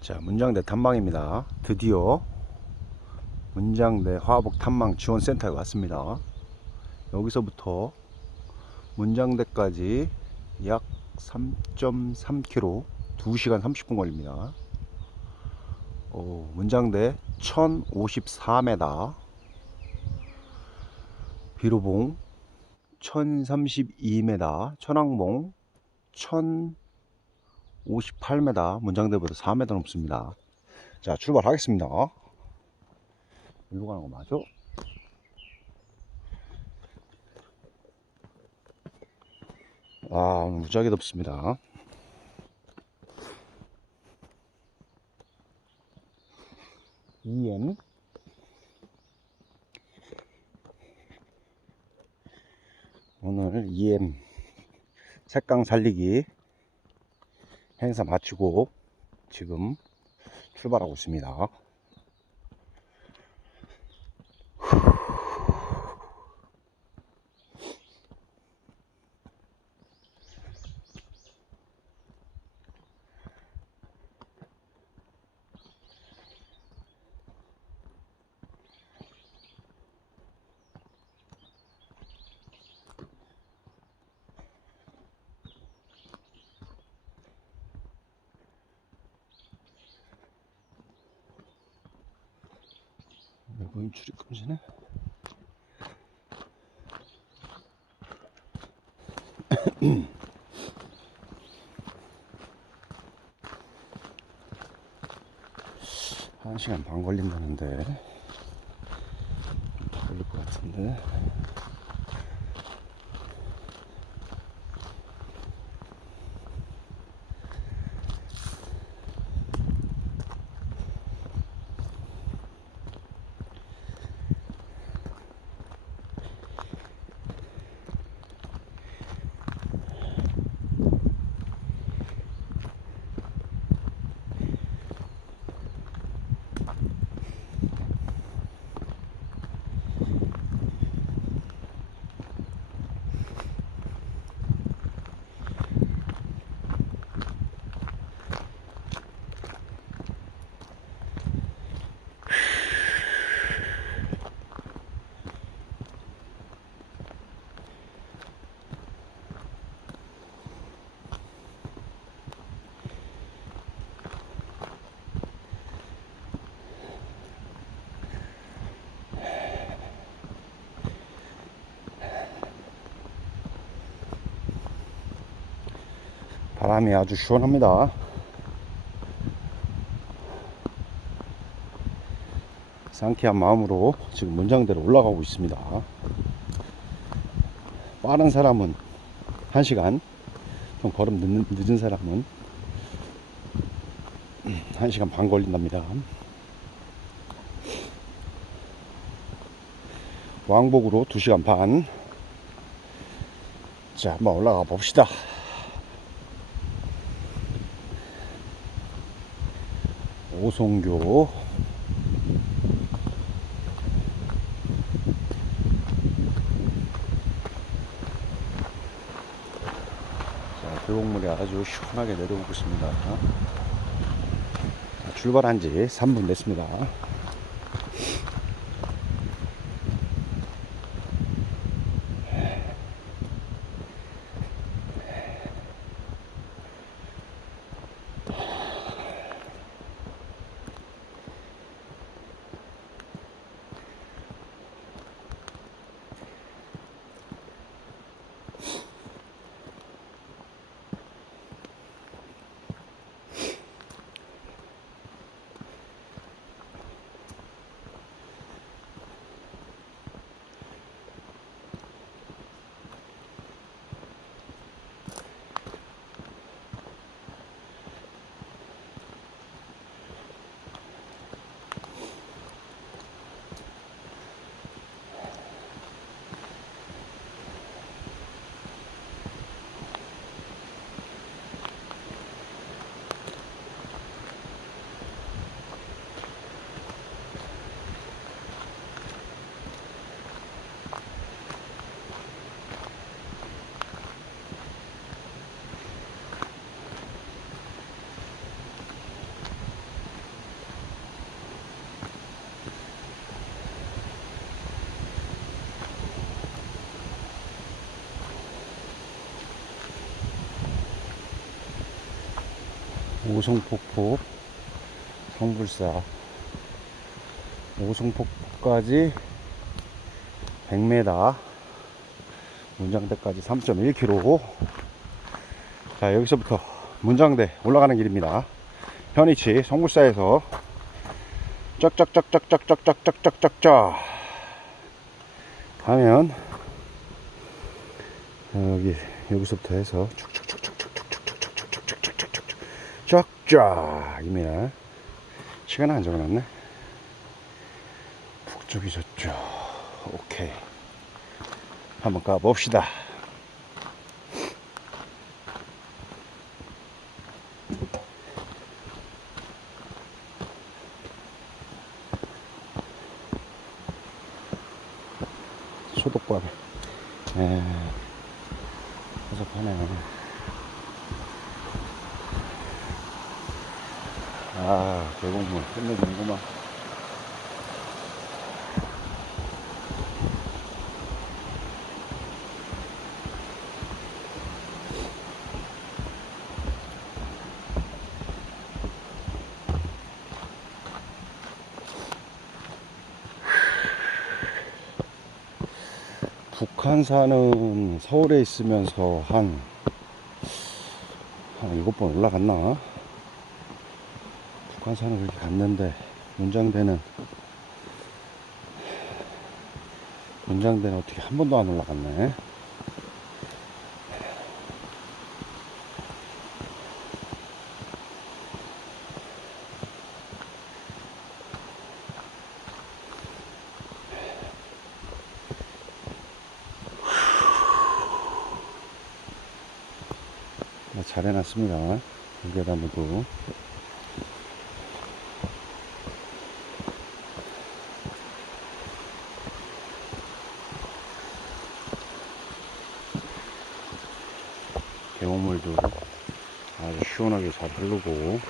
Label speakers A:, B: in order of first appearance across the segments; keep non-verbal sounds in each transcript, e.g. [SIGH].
A: 자, 문장대 탐방입니다. 드디어 문장대 화복 탐방 지원센터에 왔습니다. 여기서부터 문장대까지 약 3.3km, 2시간 30분 걸립니다. 어, 문장대 1054m, 비로봉 1032m, 천왕봉 1058m, 문장대보다 4m 넘습니다. 자, 출발하겠습니다. 일로 가는 거 맞아? 아, 무지하게 덥습니다. EM 오늘 EM 색강 살리기 행사 마치고 지금 출발하고 있습니다. 외부인 출입 금지네. 한 시간 반 걸린다는데 더 걸릴 것 같은데. 바람이 아주 시원합니다. 상쾌한 마음으로 지금 문장대로 올라가고 있습니다. 빠른 사람은 1시간, 좀 걸음 늦는, 늦은 사람은 1시간 반 걸린답니다. 왕복으로 2시간 반. 자, 한번 올라가 봅시다. 오송교 자, 계곡물이 아주 시원하게 내려오고 있습니다. 자, 출발한 지 3분 됐습니다. 오송폭포 성불사. 오송폭포까지 100m 문장대까지 3.1km 자 여기서부터 문장대 올라가는 길입니다. 현이치 성불사에서 쫙쫙쫙쫙쫙쫙쫙쫙쫙쫙 가면 여기 여기서부터 해서 쭉쭉 쫙쫙입니다 시간 안 적어놨네. 북쪽이 저쪽 오케이. 한번 가봅시다. 소독과를 에 허접하네 아 계곡물 끝내주는구만 북한산은 서울에 있으면서 한, 한 일곱 번 올라갔나? 북한산은 그렇게 갔는데, 문장대는, 문장대는 어떻게 한 번도 안 올라갔네. 네, 잘 해놨습니다. 물계단으로. 계곡물도 아주 시원하게 잘 흐르고.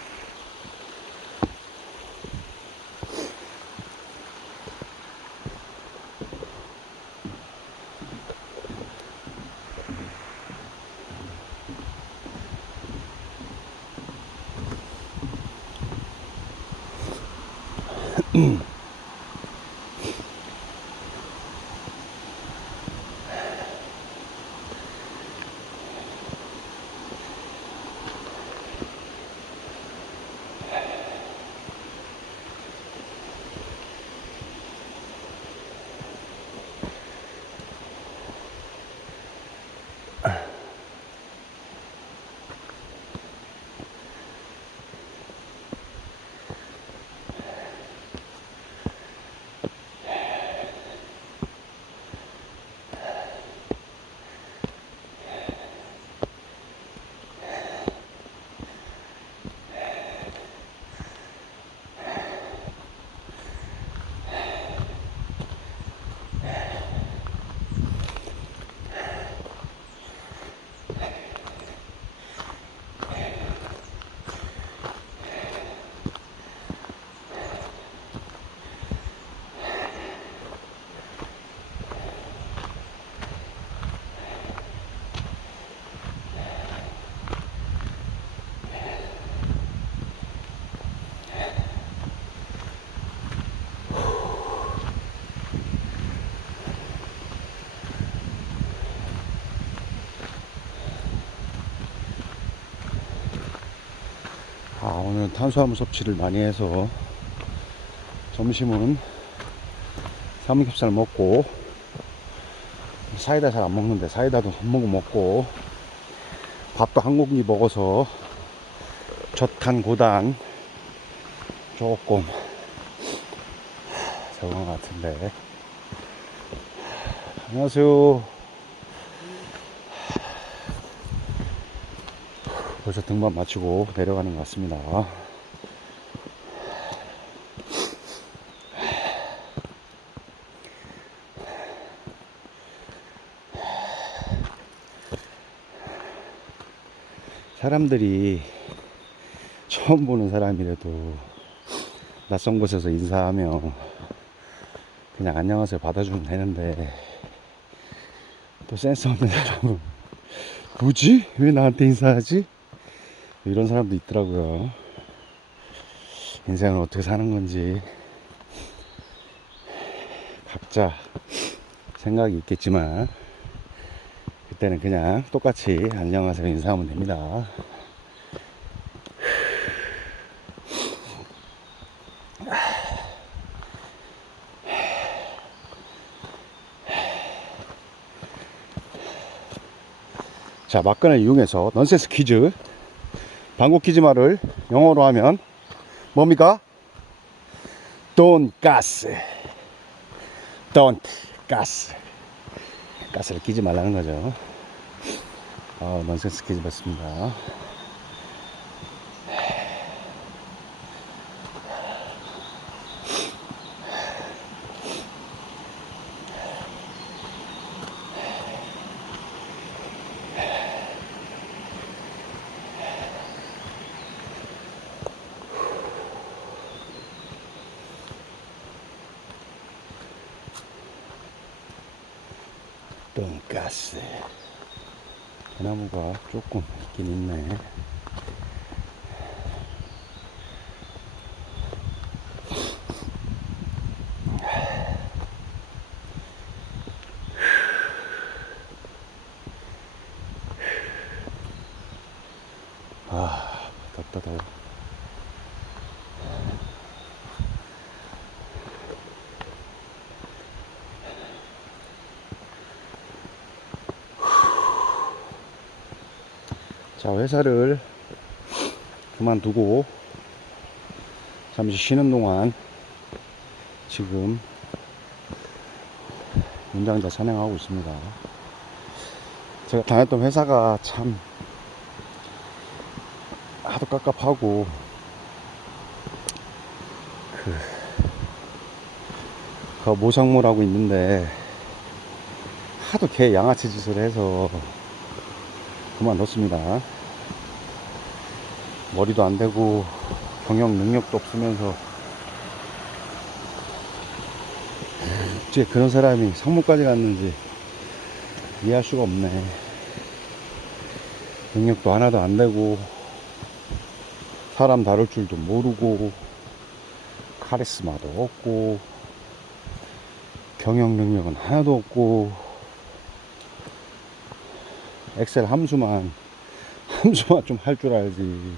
A: 탄수화물 섭취를 많이 해서 점심은 삼겹살 먹고 사이다 잘 안 먹는데 사이다도 한 모금 먹고 밥도 한 공기 먹어서 젖한 고단 조금 적은 것 같은데 안녕하세요 벌써 등반 마치고 내려가는 것 같습니다. 사람들이 처음 보는 사람이라도 낯선 곳에서 인사하면 그냥 안녕하세요 받아주면 되는데 또 센스 없는 사람은 뭐지? 왜 나한테 인사하지? 이런 사람도 있더라고요. 인생을 어떻게 사는 건지 각자 생각이 있겠지만 그때는 그냥 똑같이 안녕하세요 인사하면 됩니다. 자, 막간을 이용해서 넌센스 퀴즈. 방구 퀴즈 말을 영어로 하면 뭡니까? 돈가스. don't 가스. 가스를 끼지 말라는 거죠. 아, 넌센스 퀴즈 받습니다. 돈가스. 대나무가 조금 있긴 있네. 아, 더워. 자, 회사를 그만두고 잠시 쉬는 동안 지금 운장자 산행하고 있습니다. 제가 다녔던 회사가 참 하도 깝깝하고 그, 그 모상물하고 있는데 하도 개 양아치 짓을 해서 그만뒀습니다. 머리도 안 되고 경영 능력도 없으면서 어째 그런 사람이 상무까지 갔는지 이해할 수가 없네. 능력도 하나도 안 되고 사람 다룰 줄도 모르고 카리스마도 없고 경영 능력은 하나도 없고 엑셀 함수만 함수만 좀 할 줄 알지.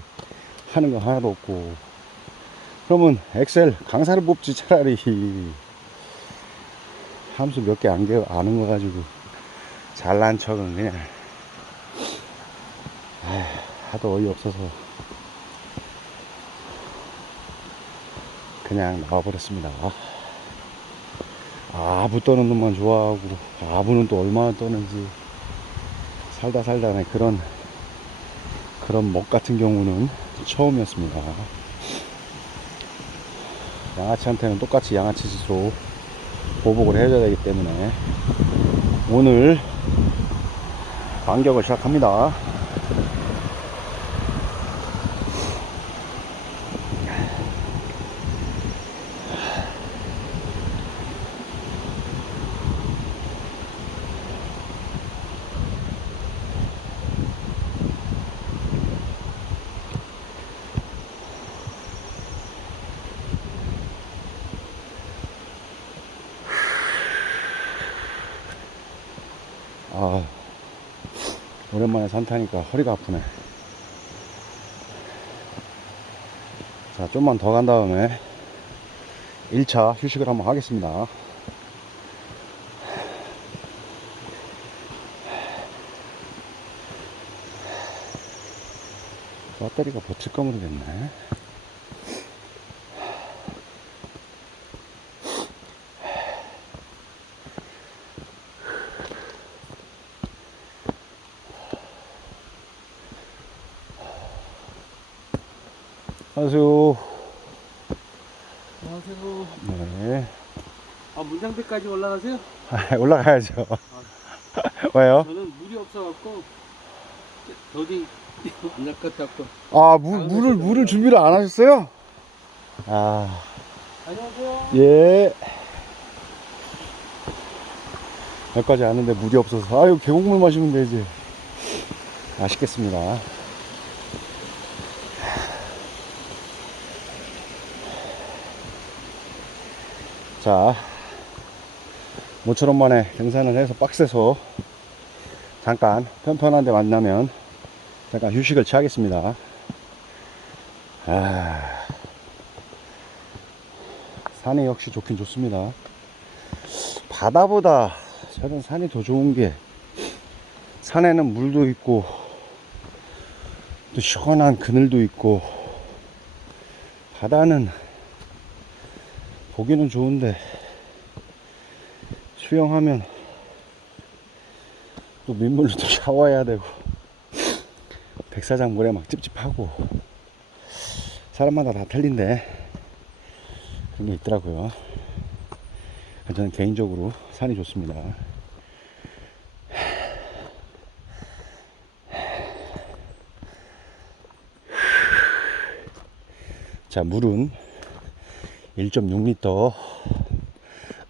A: 하는 거 하나도 없고. 그러면 엑셀 강사를 뽑지 차라리. 함수 몇 개안 아는 거 가지고 잘난 척은 그냥. 에휴, 하도 어이없어서. 그냥 나와버렸습니다. 아부 떠는 놈만 좋아하고 아부는 또 얼마나 떠는지 살다 살다 네 그런 그런 먹 같은 경우는 처음이었습니다. 양아치한테는 똑같이 양아치 짓으로 보복을 해줘야 되기 때문에 오늘 반격을 시작합니다. 오랜만에 산 타니까 허리가 아프네. 자, 좀만 더 간 다음에 1차 휴식을 한번 하겠습니다. 배터리가 버틸까 모르겠네.
B: 아, 문장대까지 올라가세요?
A: 아, [LAUGHS] 올라가야죠. [LAUGHS] 왜요?
B: 저는 물이 없어갖고 더디 안날 것 같고.
A: 아, 물, 아, 물을, 네. 물을 준비를 안 하셨어요? 아,
B: 안녕하세요.
A: 예. 여기까지 아는데 물이 없어서. 아유, 계곡물 마시면 되지. 아쉽겠습니다. 자, 모처럼 만에 등산을 해서 빡세서 잠깐 편편한 데 만나면 잠깐 휴식을 취하겠습니다. 아, 산이 역시 좋긴 좋습니다. 바다보다 저는 산이 더 좋은 게 산에는 물도 있고 또 시원한 그늘도 있고 바다는 보기는 좋은데 수영하면 또 민물로 또 [LAUGHS] 샤워해야 되고 백사장 물에 막 찝찝하고 사람마다 다 틀린데 그런 게 있더라고요. 저는 개인적으로 산이 좋습니다. 자, 물은 1.6리터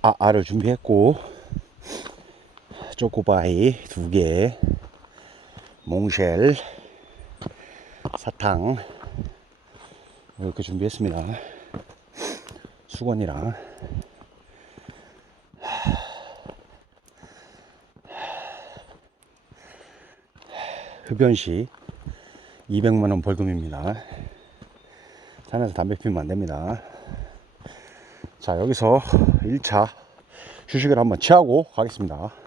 A: 아, 알을 준비했고 초코바이 두 개, 몽쉘, 사탕 이렇게 준비했습니다. 수건이랑 흡연시 200만원 벌금입니다. 산에서 담배 피우면 안 됩니다. 자, 여기서 1차 휴식을 한번 취하고 가겠습니다.